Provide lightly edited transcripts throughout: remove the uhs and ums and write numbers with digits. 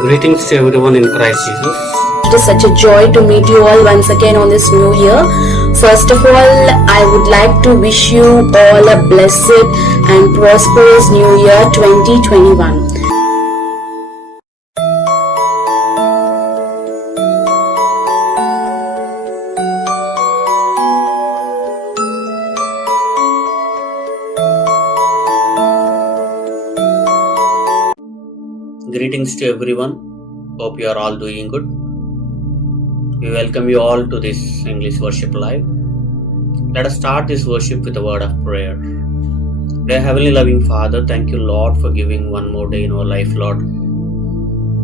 Greetings to everyone in Christ Jesus. It is such a joy to meet you all once again on this new year. First of all, I would like to wish you all a blessed and prosperous new year 2021. Greetings to everyone. Hope you are all doing good. We welcome you all to this English Worship Live. Let us start this worship with a word of prayer. Dear Heavenly Loving Father, thank you, Lord, for giving one more day in our life, Lord.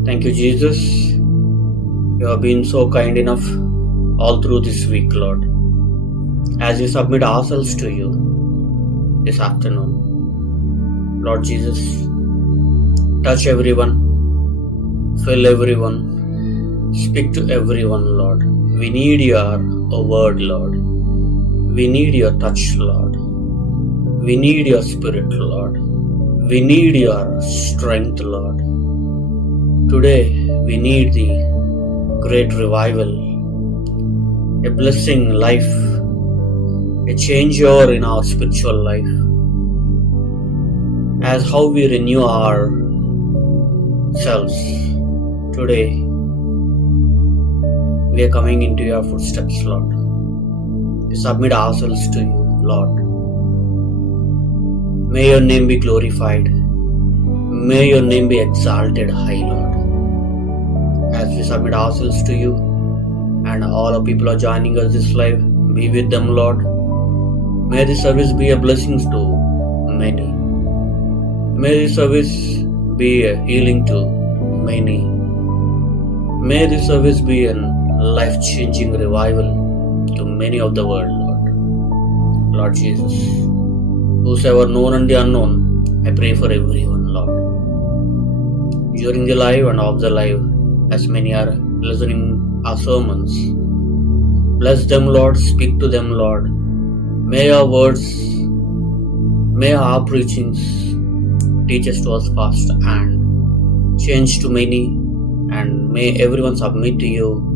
Thank you, Jesus. You have been so kind enough all through this week, Lord. As we submit ourselves to you this afternoon, Lord Jesus, touch everyone, fill everyone, speak to everyone, Lord. We need your word, Lord. We need your touch, Lord. We need your spirit, Lord. We need your strength, Lord. Today, we need the great revival, a blessing life, a changer in our spiritual life, as how we renew our selves. Today, we are coming into your footsteps, Lord. We submit ourselves to you, Lord. May your name be glorified. May your name be exalted high, Lord. As we submit ourselves to you, and all our people are joining us this live, be with them, Lord. May this service be a blessing to many. May this service be a healing to many. May this service be a life-changing revival to many of the world, Lord. Lord Jesus, whosoever known and the unknown, I pray for everyone, Lord. During the live and off the live, as many are listening our sermons, bless them, Lord. Speak to them, Lord. May our words, may our preachings teach us to us fast and change to many, and may everyone submit to you.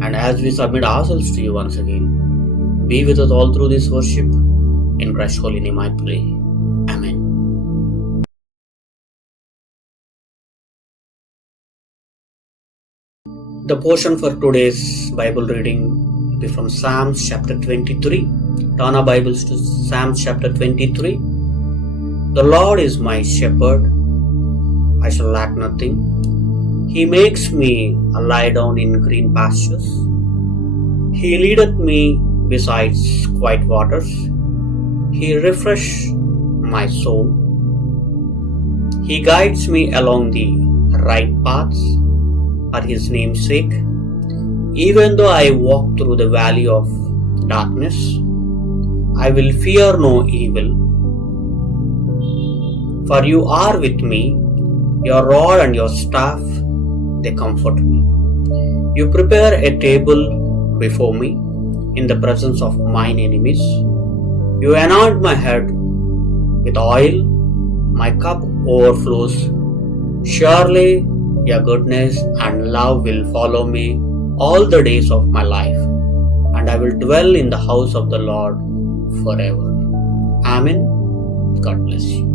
And as we submit ourselves to you once again, be with us all through this worship. In Christ's holy name I pray. Amen. The portion for today's Bible reading will be from Psalms chapter 23. Turn our Bibles to Psalms chapter 23. The Lord is my shepherd, I shall lack nothing. He makes me lie down in green pastures. He leadeth me beside quiet waters. He refreshes my soul. He guides me along the right paths for his name's sake. Even though I walk through the valley of darkness, I will fear no evil. For you are with me, your rod and your staff, they comfort me. You prepare a table before me in the presence of mine enemies. You anoint my head with oil, my cup overflows. Surely your goodness and love will follow me all the days of my life, and I will dwell in the house of the Lord forever. Amen. God bless you.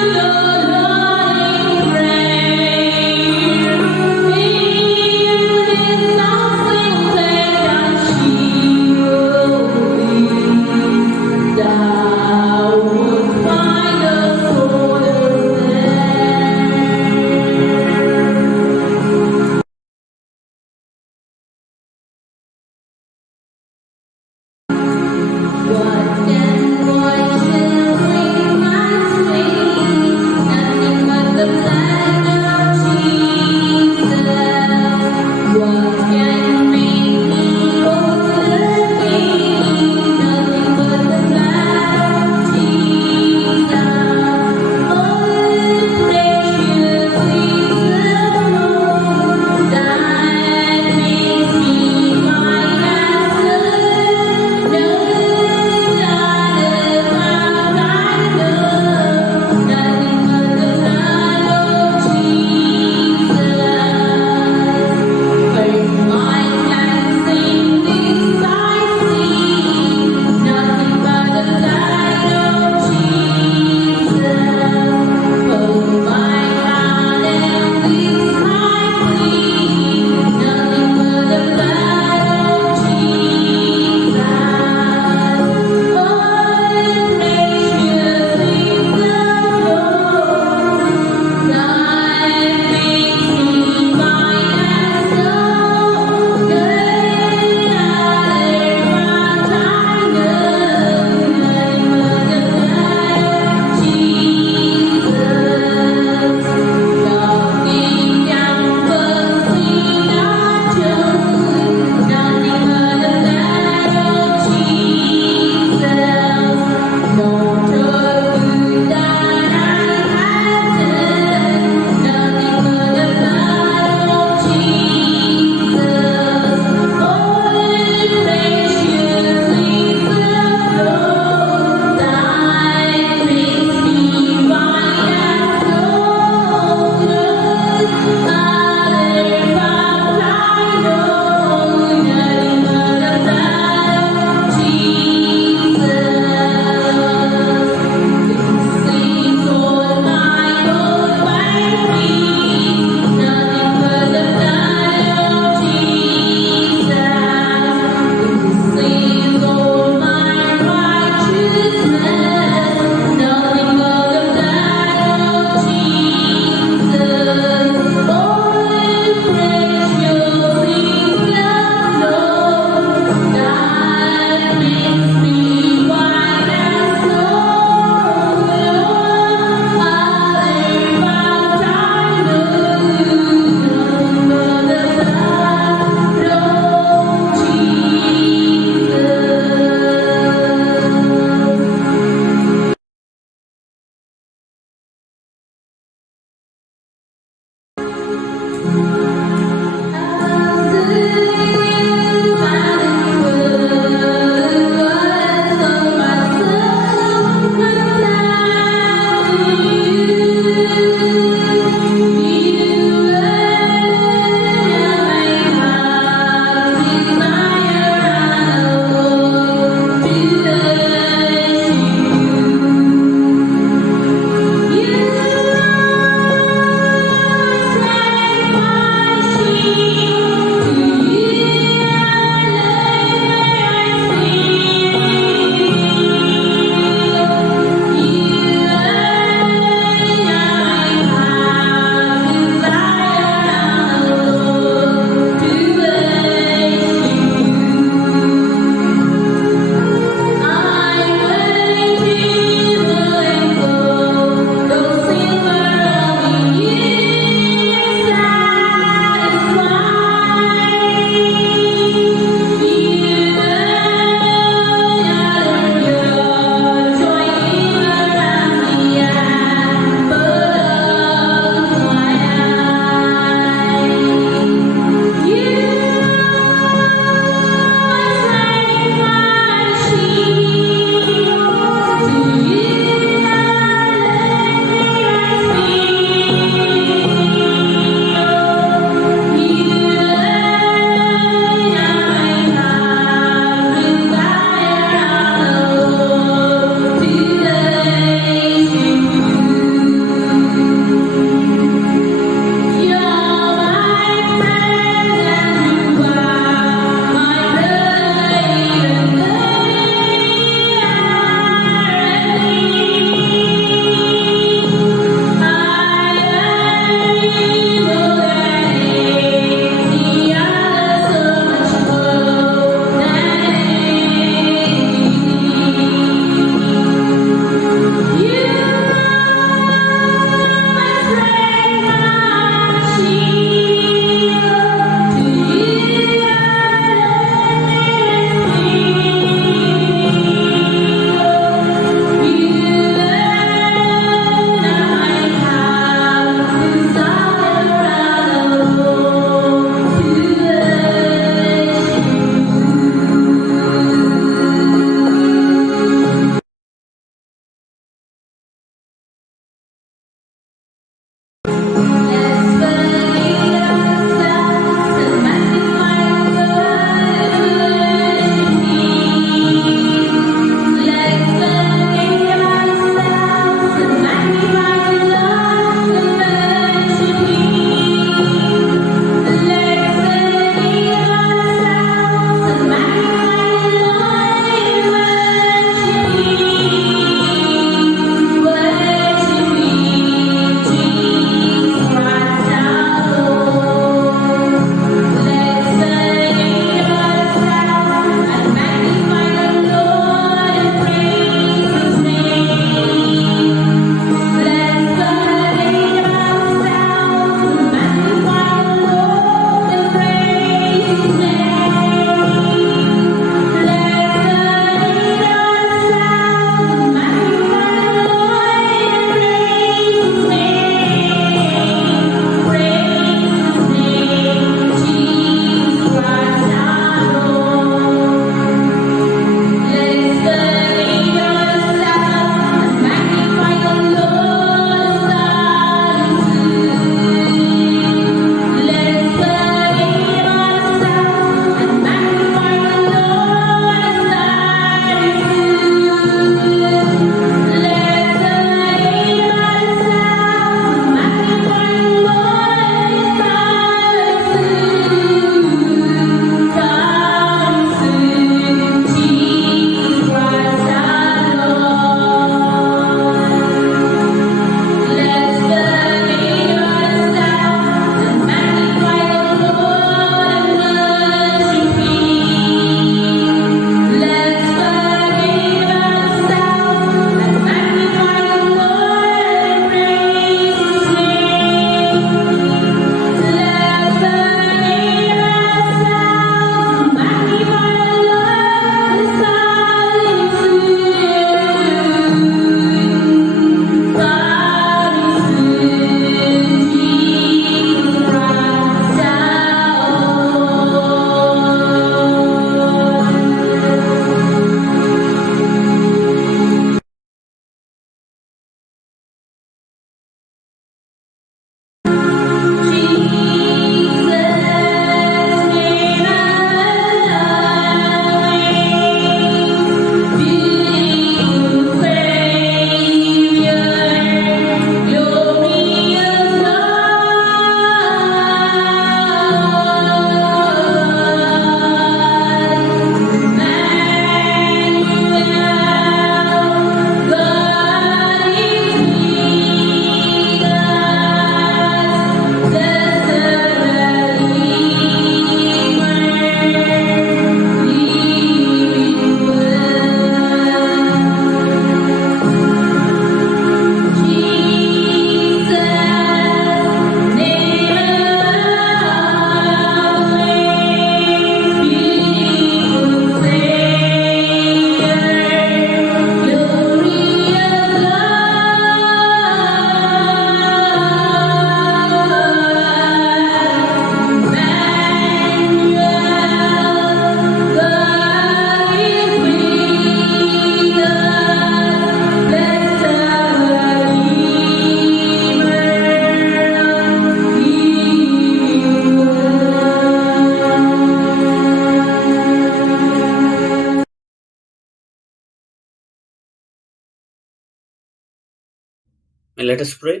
Let us pray.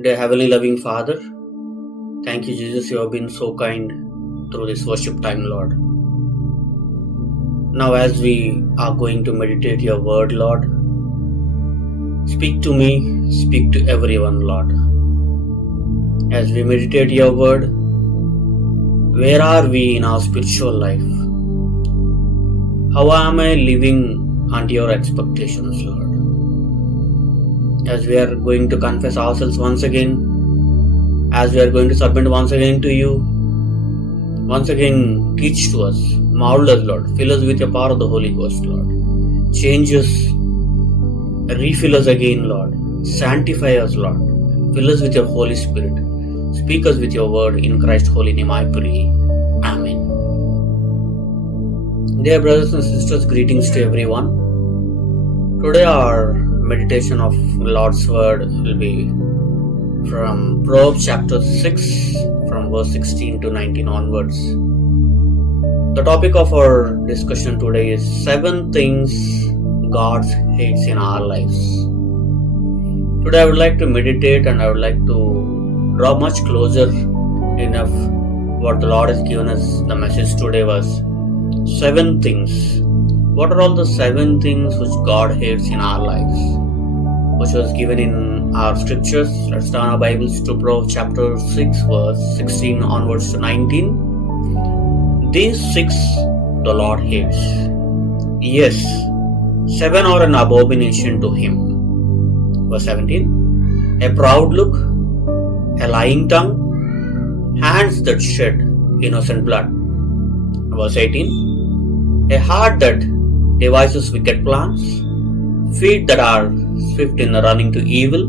Dear Heavenly Loving Father, thank you, Jesus, you have been so kind through this worship time, Lord. Now, as we are going to meditate your word, Lord, speak to me, speak to everyone, Lord. As we meditate your word, where are we in our spiritual life? How am I living under your expectations, Lord? As we are going to confess ourselves once again, as we are going to submit once again to you, once again teach to us, mold us, Lord, fill us with your power of the Holy Ghost, Lord. Change us, refill us again, Lord. Sanctify us, Lord. Fill us with your Holy Spirit. Speak us with your word. In Christ's holy name I pray. Amen. Dear brothers and sisters, greetings to everyone. Today our meditation of Lord's word will be from Proverbs chapter 6, from verse 16 to 19 onwards. The topic of our discussion today is 7 things God hates in our lives. Today I would like to meditate and I would like to draw much closer enough what the Lord has given us. The message today was 7 things. What are all the 7 things which God hates in our lives? Which was given in our scriptures. Let's turn our Bibles to Proverbs chapter 6, verse 16 onwards to 19. These 6 the Lord hates. Yes, 7 are an abomination to him. Verse 17. A proud look, a lying tongue, hands that shed innocent blood. Verse 18. A heart that devises wicked plans, feet that are swift in running to evil.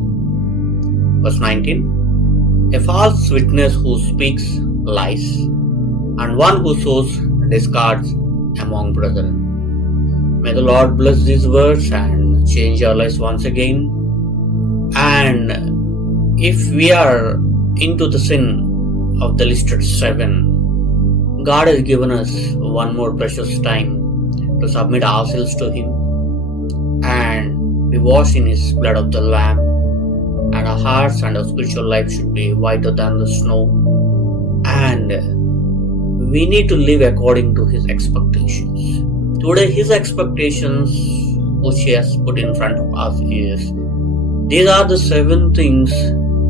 Verse 19. A false witness who speaks lies, and one who sows discards among brethren. May the Lord bless these words and change our lives once again. And if we are into the sin of the listed 7, God has given us one more precious time to submit ourselves to Him and be washed in His blood of the Lamb, and our hearts and our spiritual life should be whiter than the snow, and we need to live according to His expectations. Today His expectations which He has put in front of us is, these are the 7 things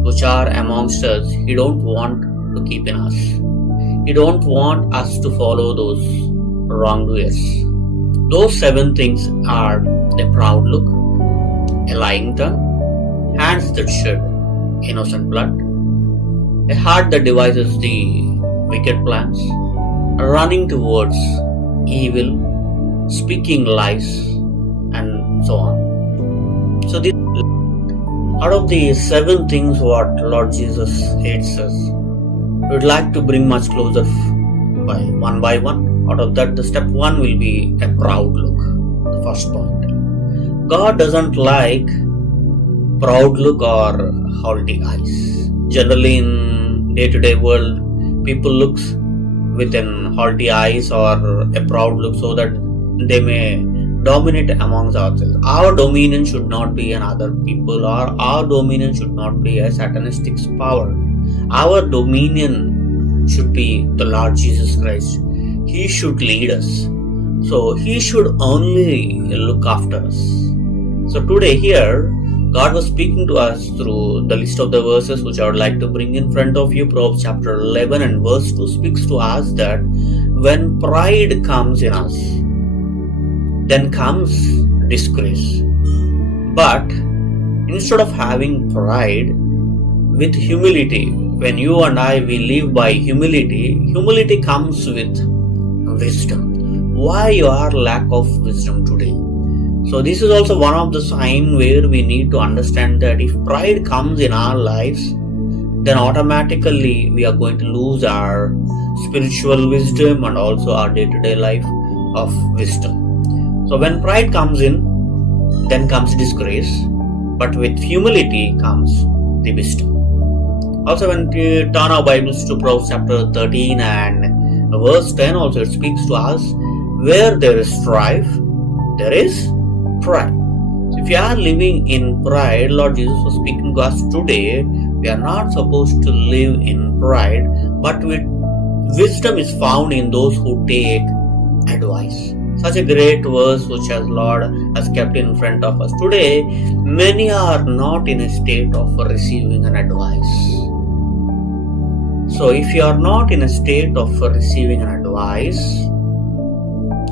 which are amongst us He don't want to keep in us. He don't want us to follow those wrongdoers. Those 7 things are a proud look, a lying tongue, hands that shed innocent blood, a heart that devises the wicked plans, running towards evil, speaking lies, and so on. So out of the 7 things what Lord Jesus hates us, we would like to bring much closer by one. Out of that, the step 1 will be a proud look. The first point. God doesn't like proud look or haughty eyes. Generally in day-to-day world, people look with an haughty eyes or a proud look so that they may dominate amongst ourselves. Our dominion should not be on other people, or our dominion should not be a satanistic power. Our dominion should be the Lord Jesus Christ. He should lead us. So He should only look after us. So today here, God was speaking to us through the list of the verses which I would like to bring in front of you. Proverbs chapter 11 and verse 2 speaks to us that when pride comes in us, then comes disgrace. But instead of having pride, with humility, when you and I, we live by humility comes with wisdom. Why your lack of wisdom today? So this is also one of the signs where we need to understand that if pride comes in our lives, then automatically we are going to lose our spiritual wisdom and also our day-to-day life of wisdom. So when pride comes in, then comes disgrace, but with humility comes the wisdom. Also, when we turn our Bibles to Proverbs chapter 13 and verse 10, also it speaks to us, where there is strife, there is pride. So if if you are living in pride, Lord Jesus was speaking to us today. We are not supposed to live in pride, but with wisdom is found in those who take advice. Such a great verse which as Lord has kept in front of us. Today, many are not in a state of receiving an advice. So if you are not in a state of receiving an advice,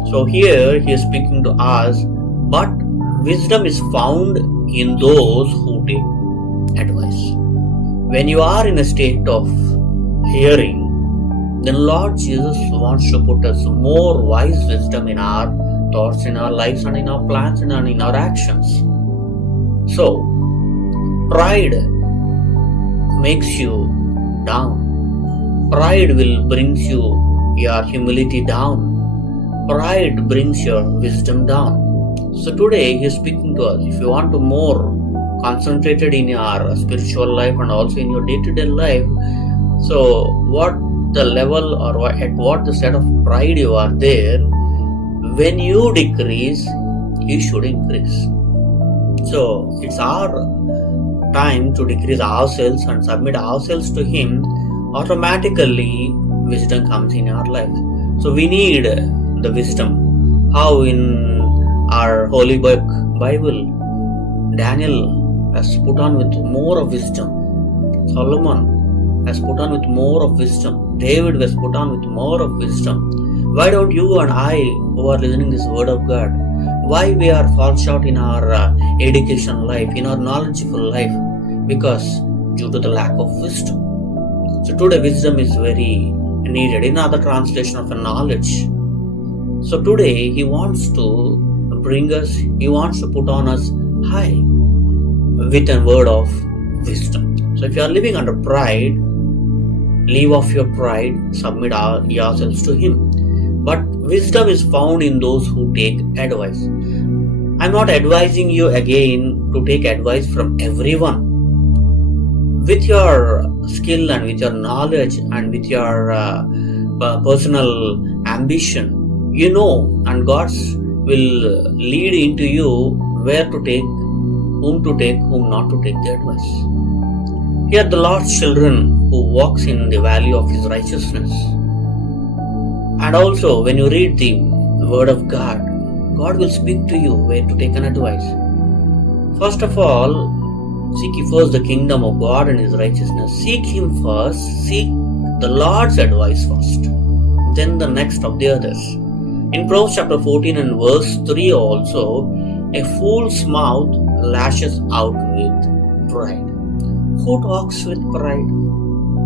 so here he is speaking to us, but wisdom is found in those who take advice. When you are in a state of hearing, then Lord Jesus wants to put us more wise wisdom in our thoughts, in our lives, and in our plans, and in our actions. So, pride makes you down. Pride will bring your humility down. Pride brings your wisdom down. So today he is speaking to us. If you want to more concentrated in your spiritual life and also in your day-to-day life, so what the level or at what the state of pride you are there, when you decrease, he should increase. So it's our time to decrease ourselves and submit ourselves to him. Automatically wisdom comes in our life. So we need the wisdom. How in our holy book Bible, Daniel has put on with more of wisdom. Solomon has put on with more of wisdom. David was put on with more of wisdom. Why don't you and I who are listening this word of God, why we are fall short in our education life, in our knowledgeable life? Because due to the lack of wisdom. So today wisdom is very needed. In other translation of a knowledge. So today he wants to bring us, he wants to put on us high with a word of wisdom. So if you are living under pride, leave off your pride, submit yourselves to him. But wisdom is found in those who take advice. I'm not advising you again to take advice from everyone. With your skill and with your knowledge and with your personal ambition, you know, and God's will lead into you where to take, whom not to take the advice. Here the Lord's children who walks in the valley of his righteousness. And also when you read the word of God, God will speak to you where to take an advice. First of all, seek ye first the kingdom of God and his righteousness. Seek him first, seek the Lord's advice first, then the next of the others. In Proverbs chapter 14 and verse 3 also, a fool's mouth lashes out with pride. Who talks with pride?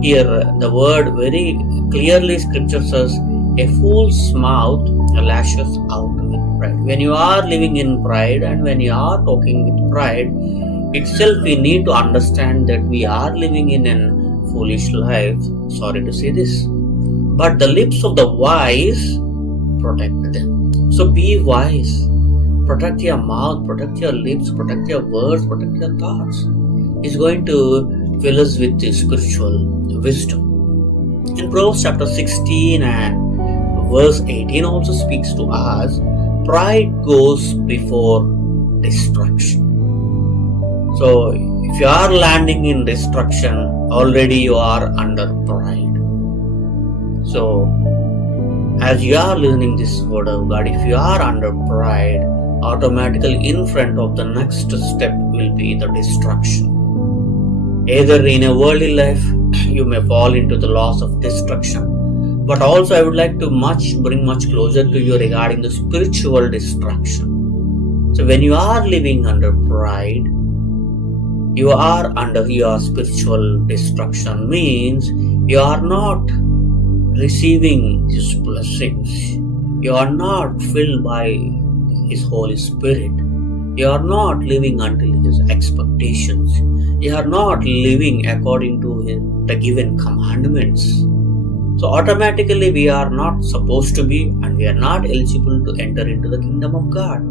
Here the word very clearly scripture says, a fool's mouth lashes out with pride. When you are living in pride and when you are talking with pride, itself we need to understand that we are living in a foolish life. Sorry to say this. But the lips of the wise protect them. So be wise. Protect your mouth, protect your lips, protect your words, protect your thoughts. It's going to fill us with the spiritual wisdom. In Proverbs chapter 16 and verse 18 also speaks to us, pride goes before destruction. So if you are landing in destruction, already you are under pride. So as you are listening this word of God, if you are under pride, automatically in front of the next step will be the destruction. Either in a worldly life, you may fall into the loss of destruction. But also I would like to bring much closer to you regarding the spiritual destruction. So when you are living under pride, you are under your spiritual destruction. Means you are not receiving his blessings. You are not filled by his Holy Spirit. You are not living until his expectations. You are not living according to the given commandments. So automatically we are not supposed to be, and we are not eligible to enter into the kingdom of God.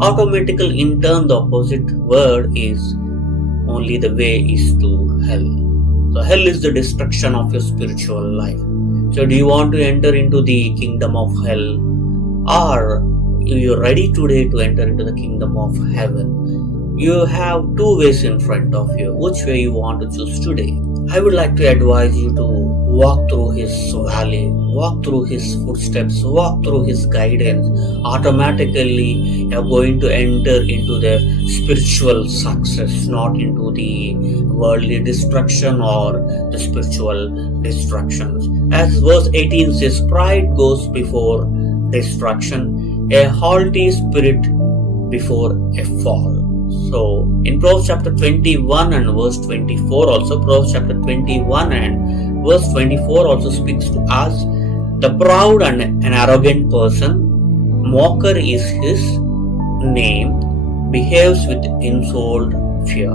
Automatically in turn the opposite word is only the way is to hell. So hell is the destruction of your spiritual life. So do you want to enter into the kingdom of hell, or are you ready today to enter into the kingdom of heaven? You have two ways in front of you. Which way you want to choose today? I would like to advise you to walk through his valley, walk through his footsteps, walk through his guidance. Automatically, you're going to enter into the spiritual success, not into the worldly destruction or the spiritual destructions. As verse 18 says, pride goes before destruction, a haughty spirit before a fall. So in Proverbs chapter 21 and verse 24 also, Proverbs chapter 21 and verse 24 also speaks to us. The proud and an arrogant person, mocker is his name, behaves with insult fear.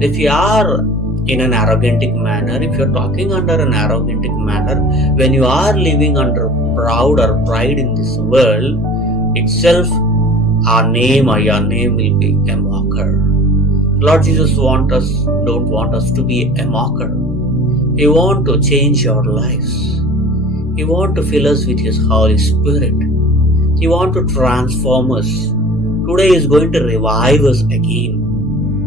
If you are in an arrogant manner, if you're talking under an arrogant manner, when you are living under proud or pride in this world itself, our name or your name will be a mocker. Lord Jesus don't want us to be a mocker. He wants to change our lives. He wants to fill us with His Holy Spirit. He wants to transform us. Today is going to revive us again.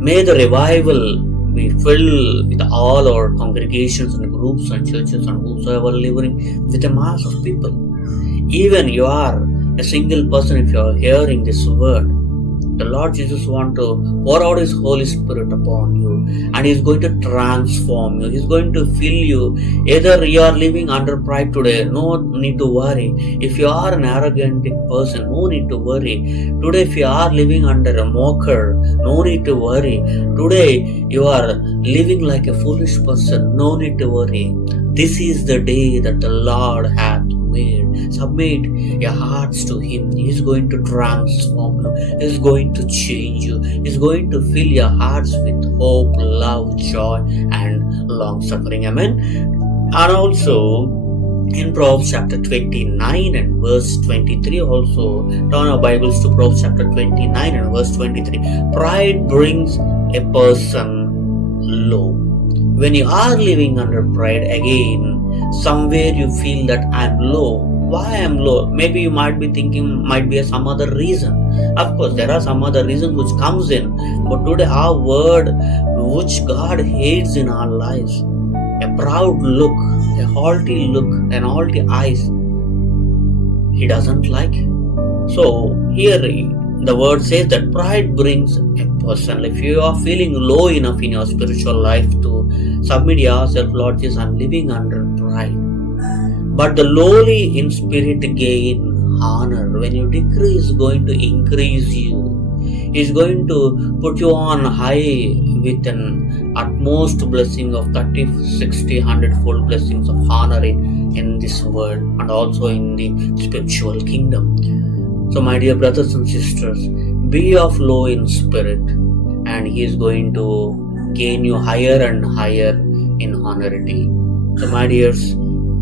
May the revival be filled with all our congregations and groups and churches and whosoever living with a mass of people. Even you are a single person, if you are hearing this word, the Lord Jesus wants to pour out His Holy Spirit upon you, and He is going to transform you. He is going to fill you. Either you are living under pride today, no need to worry. If you are an arrogant person, no need to worry. Today, if you are living under a mocker, no need to worry. Today, you are living like a foolish person, no need to worry. This is the day that the Lord hath made. Submit your hearts to Him. He is going to transform you. He is going to change you. He is going to fill your hearts with hope, love, joy, and long suffering. Amen. And also in Proverbs chapter 29 and verse 23, also turn our Bibles to Proverbs chapter 29 and verse 23. Pride brings a person low. When you are living under pride, again, somewhere you feel that I'm low. Why I'm low? Maybe you might be thinking might be some other reason. Of course, there are some other reasons which comes in. But today our word which God hates in our lives, a proud look, a haughty look, an haughty eyes, He doesn't like. So here the word says that pride brings a person. If you are feeling low enough in your spiritual life to submit yourself, Lord Jesus, I'm living under pride. But the lowly in spirit gain honor. When you decrease, He's going to increase you. He's going to put you on high with an utmost blessing of 30, 60, 100-fold blessings of honor in this world and also in the spiritual kingdom. So my dear brothers and sisters, be of low in spirit, and He is going to gain you higher and higher in honority. So my dears,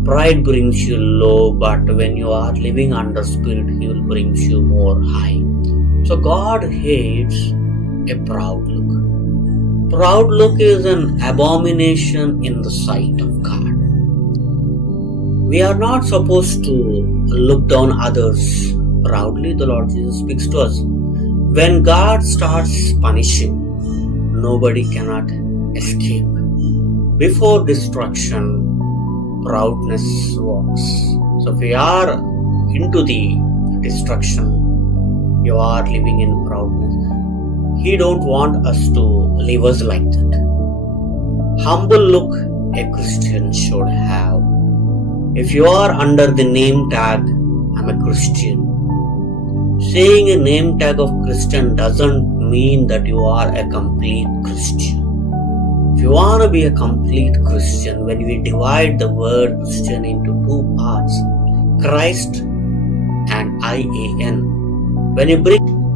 pride brings you low, but when you are living under spirit, He will bring you more high. So God hates a proud look. Proud look is an abomination in the sight of God. We are not supposed to look down others proudly. The Lord Jesus speaks to us. When God starts punishing, nobody cannot escape. Before destruction, proudness walks. So if we are into the destruction, you are living in proudness. He don't want us to live us like that. Humble look a Christian should have. If you are under the name tag, I'm a Christian, saying a name tag of Christian doesn't mean that you are a complete Christian. If you want to be a complete Christian, when we divide the word Christian into two parts, Christ and IAN,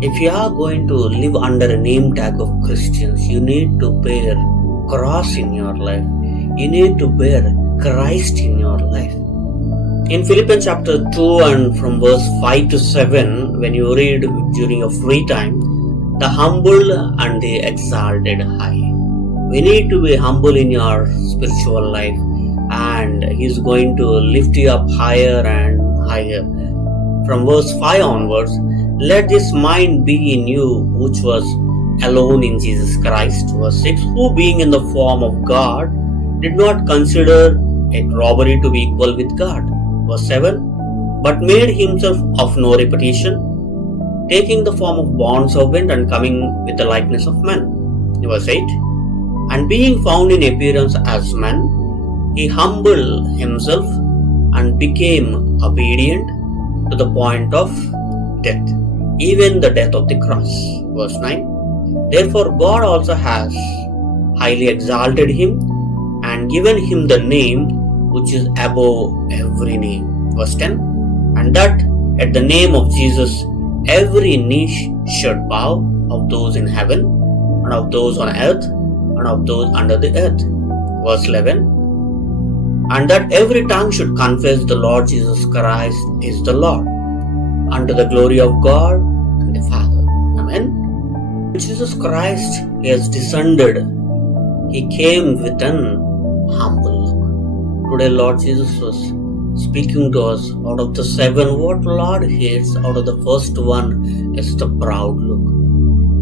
if you are going to live under a name tag of Christians, you need to bear cross in your life. You need to bear Christ in your life. In Philippians chapter 2 and from verse 5 to 7, when you read during your free time, the humble and the exalted high. We need to be humble in your spiritual life, and He's going to lift you up higher and higher. From verse 5 onwards, let this mind be in you, which was alone in Jesus Christ. Verse 6, who being in the form of God did not consider it robbery to be equal with God. Verse 7, but made himself of no reputation, taking the form of bondservant and coming with the likeness of man. Verse 8, and being found in appearance as man, he humbled himself and became obedient to the point of death, even the death of the cross. Verse 9, therefore God also has highly exalted him and given him the name which is above every name. Verse 10, and that at the name of Jesus every knee should bow, of those in heaven and of those on earth and of those under the earth. Verse 11, and that every tongue should confess the Lord Jesus Christ is the Lord, unto the glory of God and the Father. Amen. Jesus Christ, He has descended. He came with an humble look. Today Lord Jesus was speaking to us out of the 7, what Lord hates. Out of the first one is the proud look.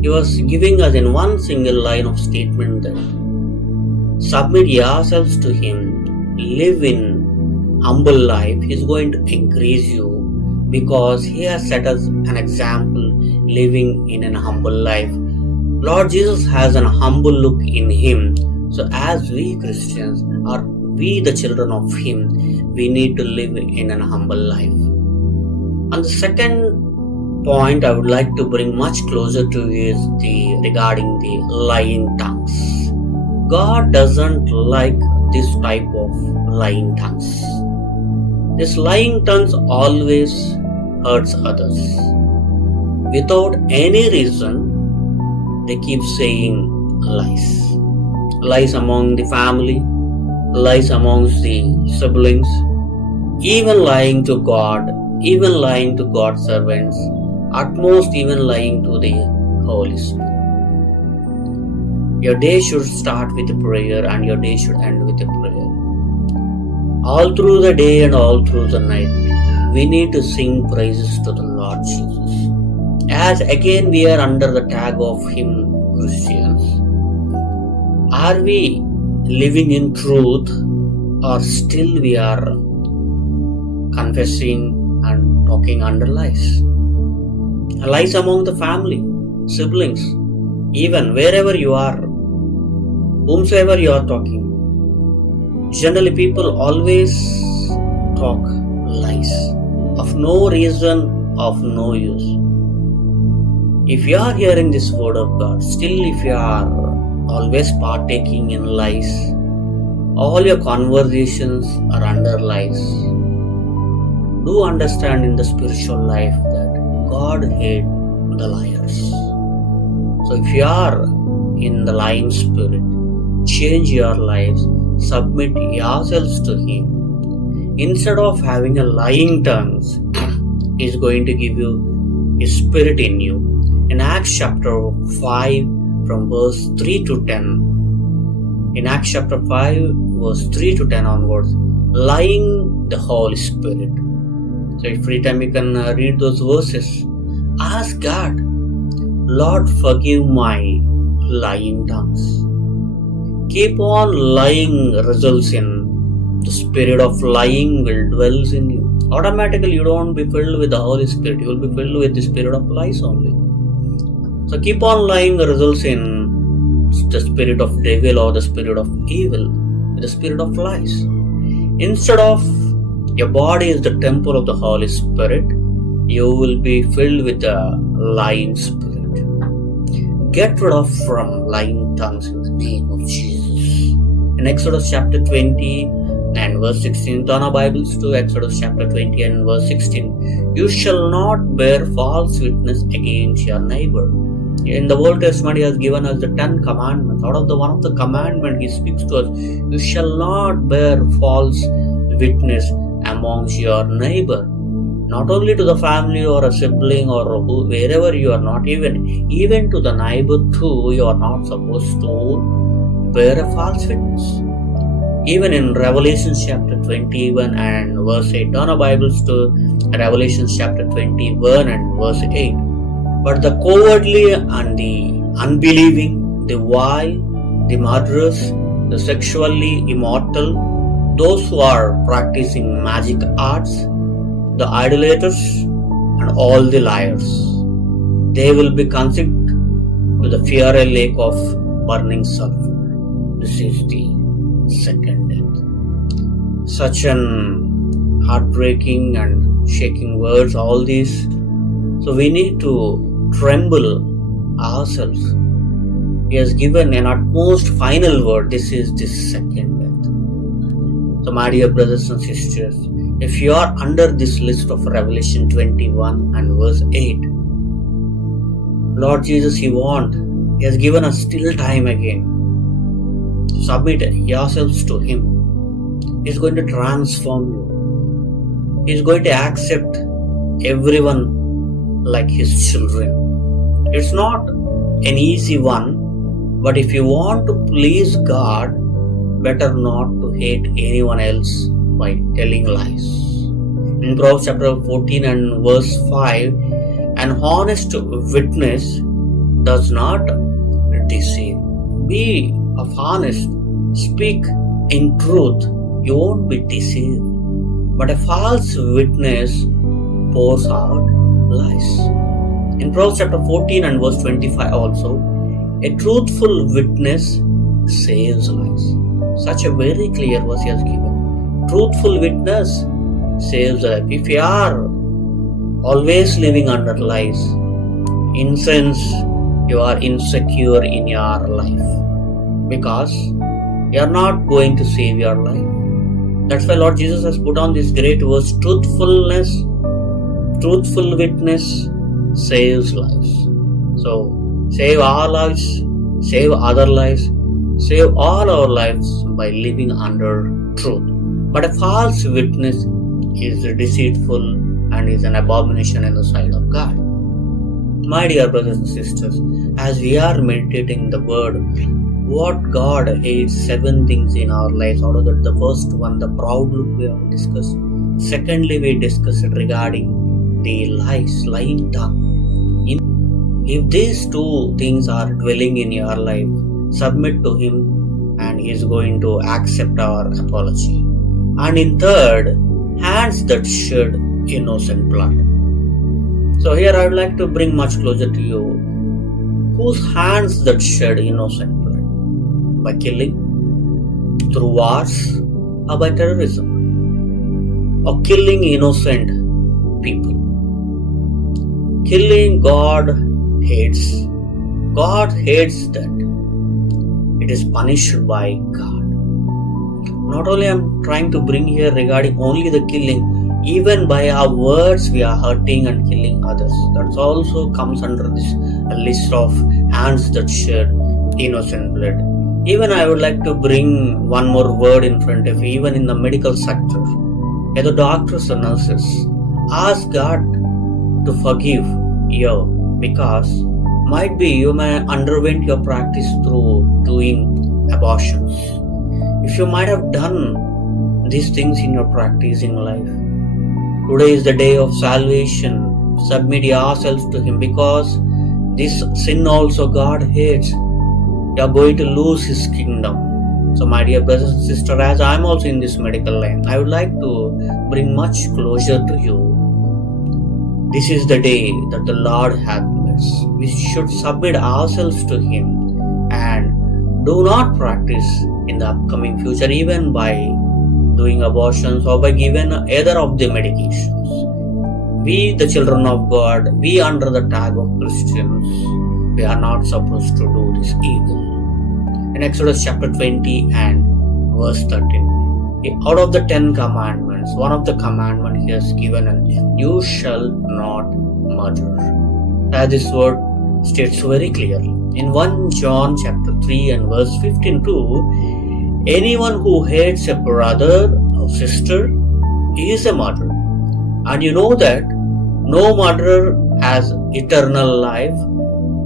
He was giving us in one single line of statement that submit yourselves to Him, live in humble life. He is going to increase you because He has set us an example living in an humble life. Lord Jesus has an humble look in Him. So as we Christians, or we the children of Him, we need to live in an humble life. And the second point I would like to bring much closer to is regarding the lying tongues. God doesn't like this type of lying tongues. This lying tongues always hurts others. Without any reason, they keep saying lies. Lies among the family, lies amongst the siblings, even lying to God, even lying to God's servants, at most even lying to the Holy Spirit. Your day should start with a prayer and your day should end with a prayer. All through the day and all through the night, we need to sing praises to the Lord Jesus. As again we are under the tag of Him, Christians, are we living in truth or still we are confessing and talking under lies? Lies among the family, siblings, even wherever you are, whomsoever you are talking. Generally people always talk lies of no reason, of no use. If you are hearing this word of God, still if you are always partaking in lies, all your conversations are under lies, do understand in the spiritual life that God hates the liars. So if you are in the lying spirit, change your lives, submit yourselves to Him. Instead of having a lying tongues, He is going to give you His Spirit in you. In Acts chapter 5 from verse 3 to 10, in Acts chapter 5 verse 3 to 10 onwards, lying the Holy Spirit. So if free time you can read those verses. Ask God, Lord, forgive my lying tongues. Keep on lying results in the spirit of lying will dwells in you. Automatically you don't be filled with the Holy Spirit, you will be filled with the spirit of lies only. So keep on lying results in the spirit of devil or the spirit of evil, the spirit of lies. Instead of your body is the temple of the Holy Spirit, you will be filled with the lying spirit. Get rid of from lying tongues in the name of Jesus. In Exodus chapter 20 and verse 16, turn our Bibles to Exodus chapter 20 and verse 16. You shall not bear false witness against your neighbor. In the Old Testament, He has given us the 10 commandments. Out of the one of the commandments, He speaks to us, you shall not bear false witness amongst your neighbor. Not only to the family or a sibling or wherever you are, not even to the neighbor too, you are not supposed to bear a false witness. Even in Revelation chapter 21 and verse 8, turn our Bibles to Revelation chapter 21 and verse 8. But the cowardly and the unbelieving, the vile, the murderers, the sexually immoral, those who are practicing magic arts, the idolaters, and all the liars. They will be consigned to the fiery lake of burning sulfur. This is the second death. Such an heartbreaking and shaking words, all these. So we need to tremble ourselves. He has given an utmost final word. This is the second death. So my dear brothers and sisters, if you are under this list of Revelation 21 and verse 8, Lord Jesus, He has given us still time again. Submit yourselves to Him. He's going to transform you. He's going to accept everyone like His children. It's not an easy one, but if you want to please God, better not to hate anyone else by telling lies. In Proverbs chapter 14 and verse 5, an honest witness does not deceive. Be honest, speak in truth, you won't be deceived. But a false witness pours out lies. In Proverbs chapter 14 and verse 25 also, a truthful witness saves lives. Such a very clear verse He has given. Truthful witness saves life. If you are always living under lies, in sense you are insecure in your life, because you are not going to save your life. That's why Lord Jesus has put on this great verse, truthfulness, truthful witness saves lives. So save our lives, save other lives, save all our lives by living under truth. But a false witness is deceitful and is an abomination in the sight of God. My dear brothers and sisters, as we are meditating the word, what God hates, 7 things in our lives. Out of that, the first one, the proud look, we have discussed. Secondly, we discussed regarding the lies, lying tongue. If these 2 things are dwelling in your life, submit to Him and He is going to accept our apology. And in third, hands that shed innocent blood. So here I would like to bring much closer to you. Whose hands that shed innocent blood? By killing, through wars, or by terrorism, or killing innocent people. Killing, God hates. God hates that. It is punished by God. Not only I am trying to bring here regarding only the killing, even by our words we are hurting and killing others. That also comes under this list of hands that shed innocent blood. Even I would like to bring one more word in front of you, even in the medical sector. Either doctors or nurses, ask God to forgive you, because might be you may underwent your practice through doing abortions. If you might have done these things in your practice in life, today is the day of salvation. Submit yourselves to Him, because this sin also God hates. You are going to lose His kingdom. So my dear brothers and sisters, as I am also in this medical line, I would like to bring much closure to you. This is the day that the Lord hath made. We should submit ourselves to Him and do not practice in the upcoming future, even by doing abortions or by giving either of the medications. We, the children of God, we under the tag of Christians, we are not supposed to do this evil. In Exodus chapter 20 and verse 13, out of the 10 commandments, one of the commandments He has given us, you shall not murder. As this word states very clearly. In 1 John chapter 3 and verse 15 too, anyone who hates a brother or sister is a murderer. And you know that no murderer has eternal life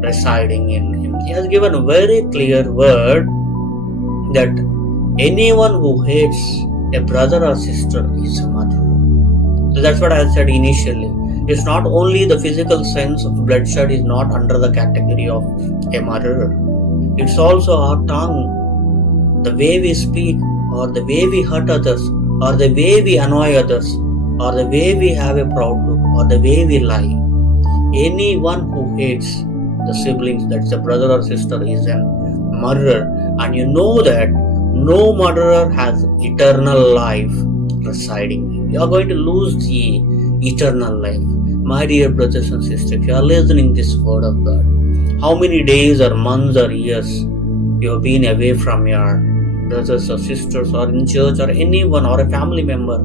residing in him. He has given a very clear word that anyone who hates a brother or sister is a murderer. So that's what I said initially. It's not only the physical sense of bloodshed is not under the category of a murderer. It's also our tongue, the way we speak, or the way we hurt others, or the way we annoy others, or the way we have a proud look, or the way we lie. Anyone who hates the siblings, that's a brother or sister, is a murderer. And you know that no murderer has eternal life residing in him. You are going to lose the eternal life. My dear brothers and sisters, if you are listening this word of God, how many days or months or years you have been away from your brothers or sisters or in church or anyone or a family member,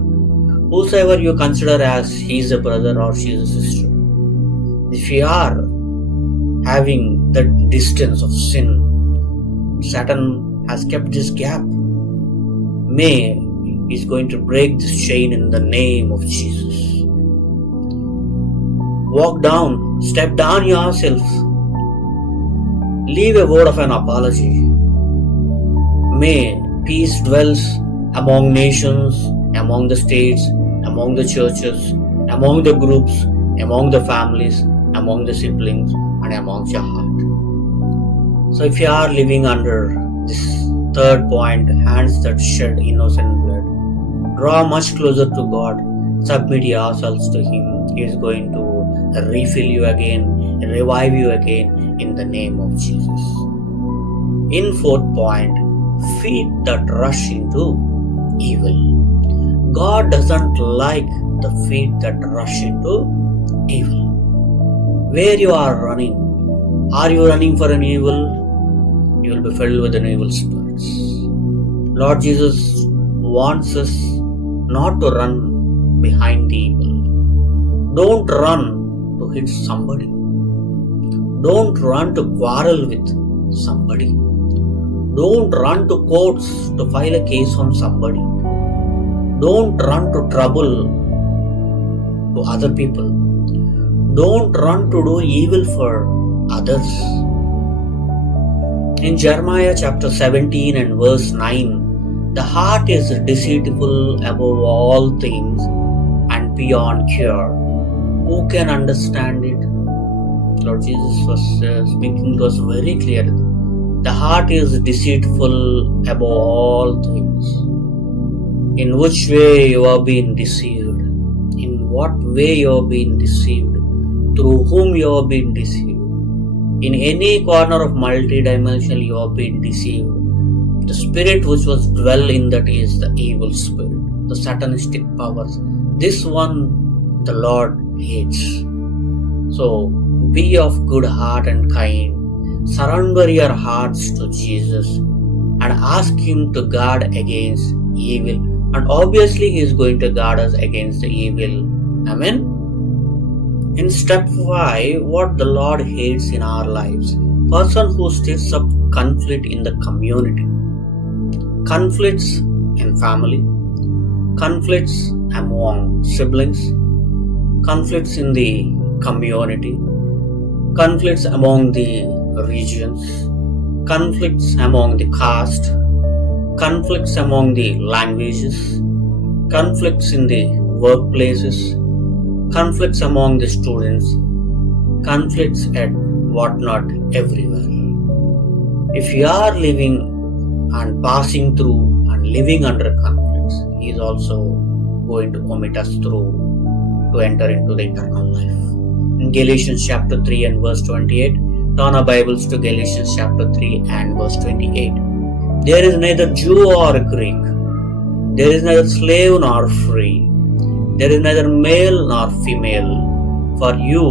whosoever you consider as he is a brother or she is a sister. If you are having that distance of sin, Satan has kept this gap. May he's going to break this chain in the name of Jesus. Walk down, step down yourself. Leave a word of an apology. May peace dwells among nations, among the states, among the churches, among the groups, among the families, among the siblings, and amongst your heart. So if you are living under this third point, hands that shed innocent blood, draw much closer to God, submit yourselves to Him. He is going to refill you again, revive you again in the name of Jesus. In fourth point, feet that rush into evil. God doesn't like the feet that rush into evil. Where you are running, are you running for an evil? You will be filled with an evil spirits. Lord Jesus wants us not to run behind the evil. Don't run to hit somebody. Don't run to quarrel with somebody. Don't run to courts to file a case on somebody. Don't run to trouble to other people. Don't run to do evil for others. In Jeremiah chapter 17 and verse 9, the heart is deceitful above all things and beyond cure. Who can understand it? Lord Jesus was speaking to us very clearly. The heart is deceitful above all things. In which way you are being deceived? In what way you are being deceived? Through whom you are being deceived? In any corner of multi-dimensional you are being deceived. The spirit which was dwell in that is the evil spirit, the satanistic powers. This one the Lord hates. So be of good heart and kind. Surrender your hearts to Jesus and ask Him to guard against evil. And obviously He is going to guard us against the evil. Amen. In step 5, what the Lord hates in our lives. Person who stirs up conflict in the community. Conflicts in family. Conflicts among siblings. Conflicts in the community. Conflicts among the regions. Conflicts among the caste. Conflicts among the languages. Conflicts in the workplaces. Conflicts among the students, conflicts at whatnot everywhere. If you are living and passing through and living under conflicts, He is also going to omit us through to enter into the eternal life. In Galatians chapter 3 and verse 28, turn our Bibles to Galatians chapter 3 and verse 28. There is neither Jew or Greek, there is neither slave nor free, there is neither male nor female, for you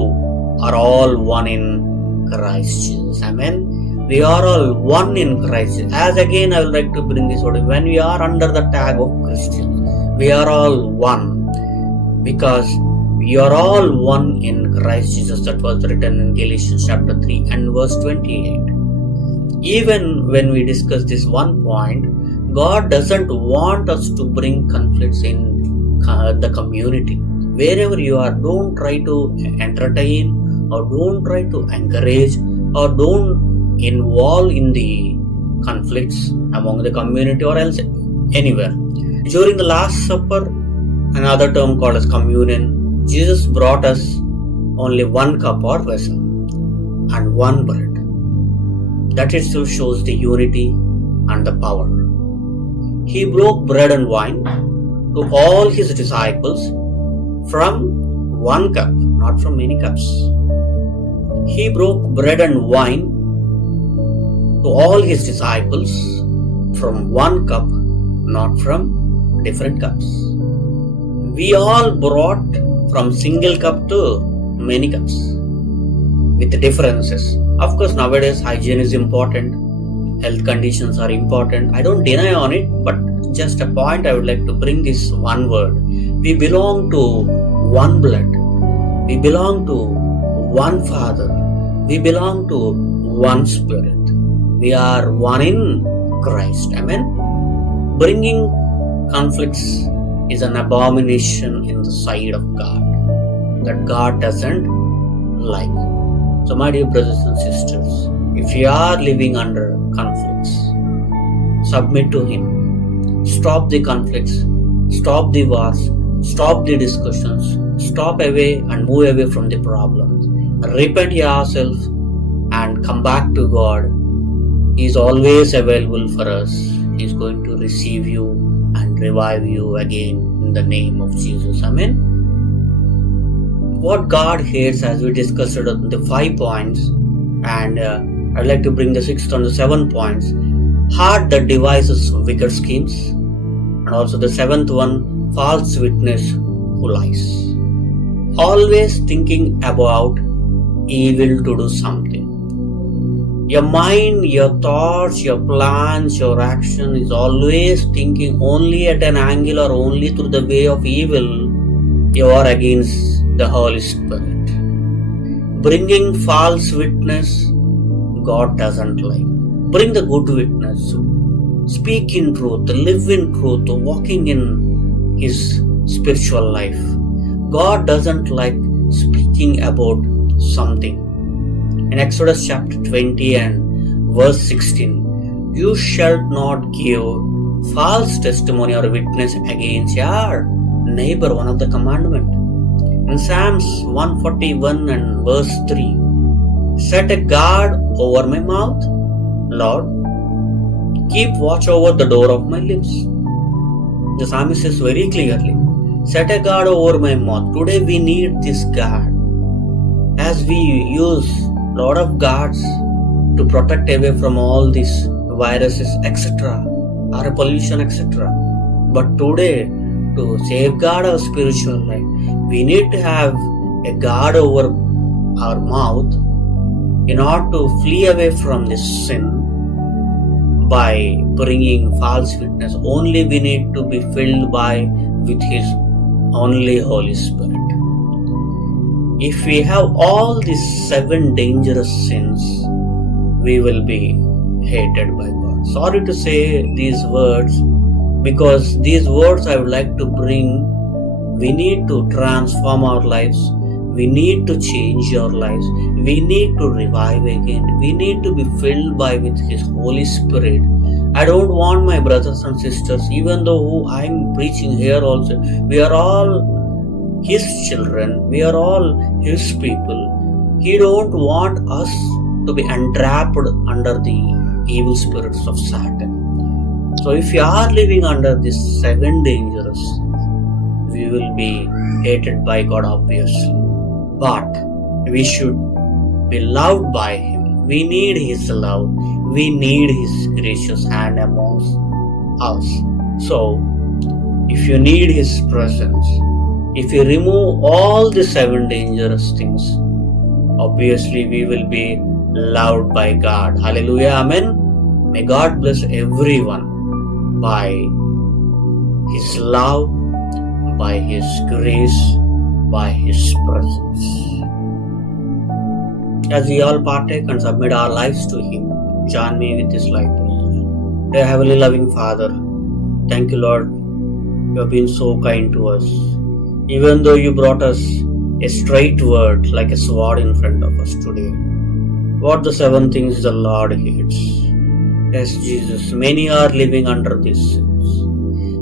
are all one in Christ Jesus. Amen. We are all one in Christ Jesus. As again I would like to bring this word. When we are under the tag of Christians, we are all one. Because we are all one in Christ Jesus. That was written in Galatians chapter 3 and verse 28. Even when we discuss this one point, God doesn't want us to bring conflicts in the community. Wherever you are, don't try to entertain or don't try to encourage or don't involve in the conflicts among the community or else anywhere. During the Last Supper, another term called as communion, Jesus brought us only one cup or vessel and one bread. That itself shows the unity and the power. He broke bread and wine to all his disciples from one cup, not from many cups. He broke bread and wine to all his disciples from one cup, not from different cups. We all brought from single cup to many cups with differences. Of course, nowadays hygiene is important, health conditions are important. I don't deny on it, but just a point I would like to bring this one word. We belong to one blood. We belong to one Father. We belong to one Spirit. We are one in Christ. Amen. Bringing conflicts is an abomination in the sight of God that God doesn't like. So my dear brothers and sisters, if you are living under conflicts, submit to Him. Stop the conflicts, stop the wars, stop the discussions, stop away and move away from the problems. Repent yourself and come back to God. He is always available for us. He is going to receive you and revive you again in the name of Jesus. Amen. What God hates, as we discussed the 5 points, and I'd like to bring the 6th and the 7 points. Heart that devises wicked schemes, and also the 7th one, false witness who lies. Always thinking about evil to do something. Your mind, your thoughts, your plans, your action is always thinking only at an angle or only through the way of evil. You are against the Holy Spirit. Bringing false witness, God doesn't like. Bring the good witness. Speak in truth, live in truth, walking in His spiritual life. God doesn't like speaking about something. In Exodus chapter 20 and verse 16, you shall not give false testimony or witness against your neighbor, one of the commandment. In Psalms 141 and verse 3, set a guard over my mouth, Lord, keep watch over the door of my lips. The psalmist says very clearly, set a guard over my mouth. Today we need this guard, as we use lot of guards to protect away from all these viruses, etc., or pollution, etc. But today, to safeguard our spiritual life, we need to have a guard over our mouth in order to flee away from this sin by bringing false witness. Only we need to be filled with His only Holy Spirit. If we have all these 7 dangerous sins, we will be hated by God. Sorry to say these words, because these words I would like to bring. We need to transform our lives. We need to change our lives. We need to revive again. We need to be filled with His Holy Spirit. I don't want my brothers and sisters, even though I'm preaching here also, we are all His children, we are all His people. He don't want us to be entrapped under the evil spirits of Satan. So if you are living under these 7 dangers, we will be hated by God, obviously. But we should be loved by Him. We need His love. We need His gracious hand amongst us. So, if you need His presence, if you remove all the 7 dangerous things, obviously we will be loved by God. Hallelujah. Amen. May God bless everyone by His love, by His grace, by His presence. As we all partake and submit our lives to Him, join me with this life prayer. Dear Heavenly Loving Father, thank you, Lord. You have been so kind to us. Even though you brought us a straight word like a sword in front of us today. What the 7 things the Lord hates. Yes, Jesus, many are living under these sins.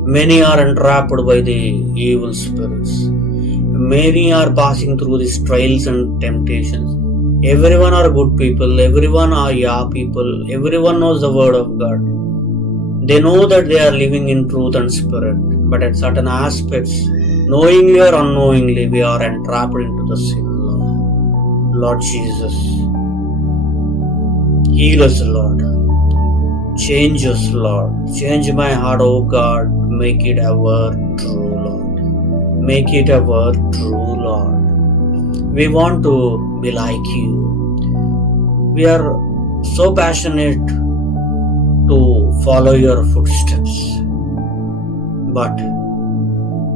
Many are entrapped by the evil spirits. Many are passing through these trials and temptations. Everyone are good people, everyone are people, everyone knows the word of God. They know that they are living in truth and spirit, but at certain aspects, knowingly or unknowingly, we are entrapped into the sin. Lord Jesus, heal us, Lord. Change us, Lord. Change my heart, O God. Make it ever true, Lord. Make it ever true, Lord. We want to be like you. We are so passionate to follow your footsteps. But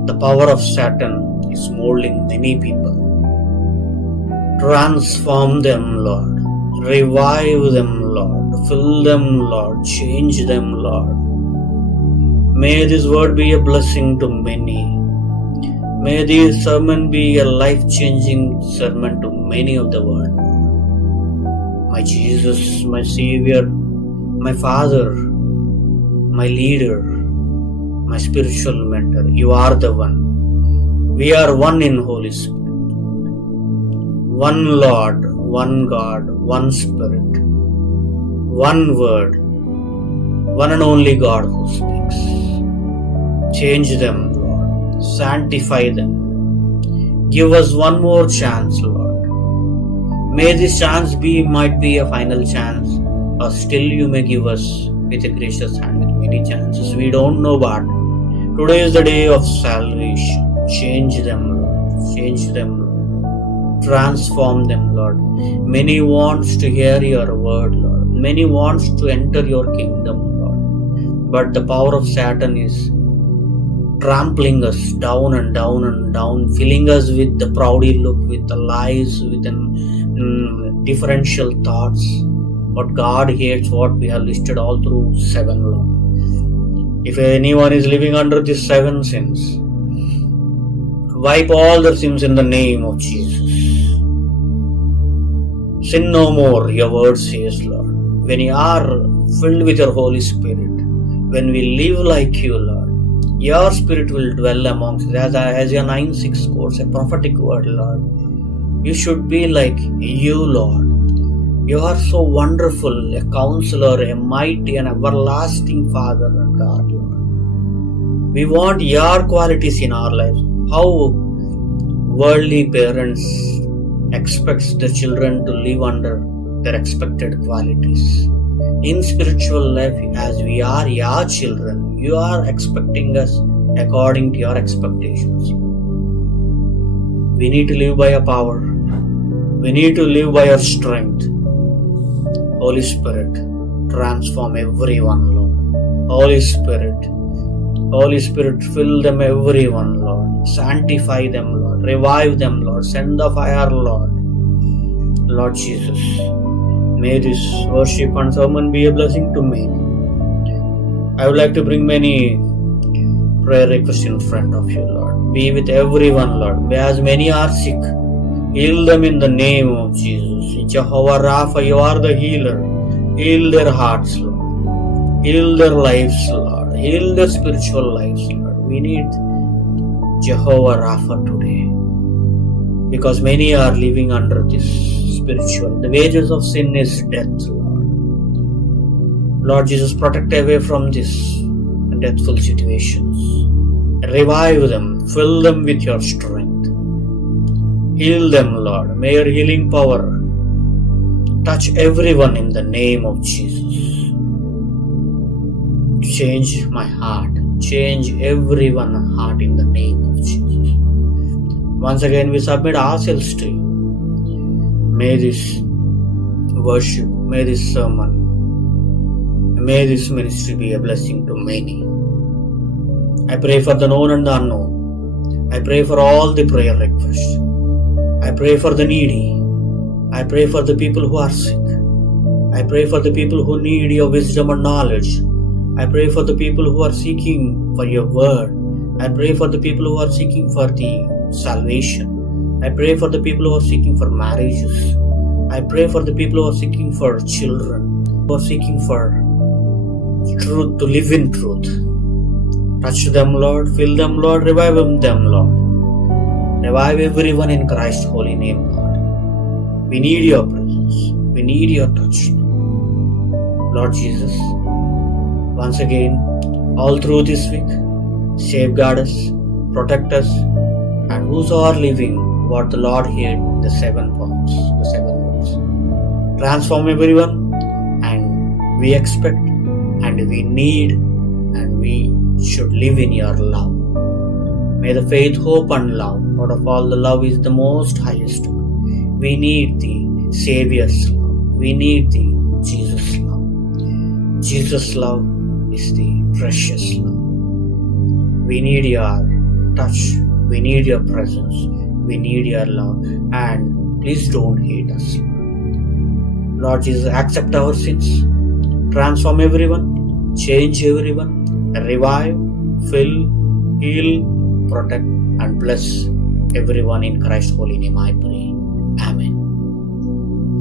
the power of Satan is molding many people. Transform them, Lord. Revive them, Lord. Fill them, Lord. Change them, Lord. May this word be a blessing to many. May this sermon be a life-changing sermon to many of the world. My Jesus, my Savior, my Father, my leader, my spiritual mentor, you are the one. We are one in Holy Spirit. One Lord, one God, one Spirit, one Word, one and only God who speaks. Change them, Lord. Sanctify them. Give us one more chance, Lord. May this chance might be a final chance, or still you may give us with a gracious hand with many chances. We don't know, but today is the day of salvation. Change them, Lord. Change them, Lord. Transform them, Lord. Many wants to hear your word, Lord. Many wants to enter your kingdom, Lord. But the power of Satan is trampling us down and down and down, filling us with the proudy look, with the lies, with the differential thoughts. But God hates what we have listed all through 7 laws. If anyone is living under these 7 sins, wipe all the sins in the name of Jesus. Sin no more, your word says, Lord. When you are filled with your Holy Spirit, when we live like you, Lord, your Spirit will dwell amongst us. As your 9:6 quotes, a prophetic word, Lord. You should be like you, Lord. You are so wonderful, a counselor, a mighty and everlasting Father and God, Lord. We want your qualities in our lives. How worldly parents expect the children to live under their expected qualities. In spiritual life, as we are your children, you are expecting us according to your expectations. We need to live by your power. We need to live by your strength. Holy Spirit, transform everyone, Lord. Holy Spirit, fill them everyone, Lord. Sanctify them, Lord. Revive them, Lord. Send the fire, Lord. Lord Jesus, may this worship and sermon be a blessing to me. I would like to bring many prayer requests in front of you, Lord. Be with everyone, Lord. As many are sick, heal them in the name of Jesus. Jehovah Rapha, you are the healer. Heal their hearts, Lord. Heal their lives, Lord. Heal their spiritual lives, Lord. We need Jehovah Rapha today, because many are living under this spiritual. The wages of sin is death, Lord. Lord Jesus, protect away from this deathful situations. Revive them, fill them with your strength. Heal them, Lord. May your healing power touch everyone in the name of Jesus. Change my heart. Change everyone's heart in the name of Jesus. Once again, we submit ourselves to you. May this worship, may this sermon, may this ministry be a blessing to many. I pray for the known and the unknown. I pray for all the prayer requests. I pray for the needy. I pray for the people who are sick. I pray for the people who need your wisdom and knowledge. I pray for the people who are seeking for your word. I pray for the people who are seeking for the salvation. I pray for the people who are seeking for marriages. I pray for the people who are seeking for children, who are seeking for truth, to live in truth. Touch them, Lord. Fill them, Lord. Revive them, Lord. Revive everyone in Christ's holy name, Lord. We need your presence. We need your touch. Lord Jesus, once again, all through this week, safeguard us, protect us, and whosoever living what the Lord heard in the 7 points, the 7 words. Transform everyone, and we expect, and we need, and we should live in your love. May the faith, hope, and love, out of all the love is the most highest one. We need the Savior's love. We need the Jesus' love. Jesus' love is the precious love. We need your touch. We need your presence. We need your love. And please don't hate us, Lord. Lord Jesus, accept our sins. Transform everyone. Change everyone. Revive, fill, heal, protect, and bless everyone in Christ's holy name, I pray. Amen.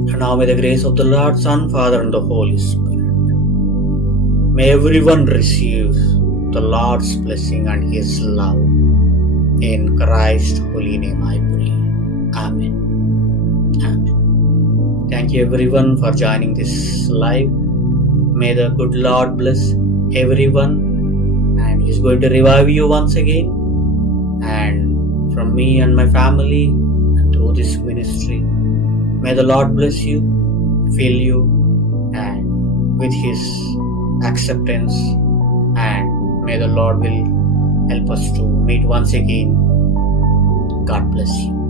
And now may the grace of the Lord, Son, Father, and the Holy Spirit. May everyone receive the Lord's blessing and His love. In Christ's holy name, I pray. Amen. Amen. Thank you everyone for joining this live. May the good Lord bless everyone, and He's going to revive you once again. And from me and my family, and through this ministry, may the Lord bless you, fill you, and with His acceptance, and may the Lord will help us to meet once again. God bless you.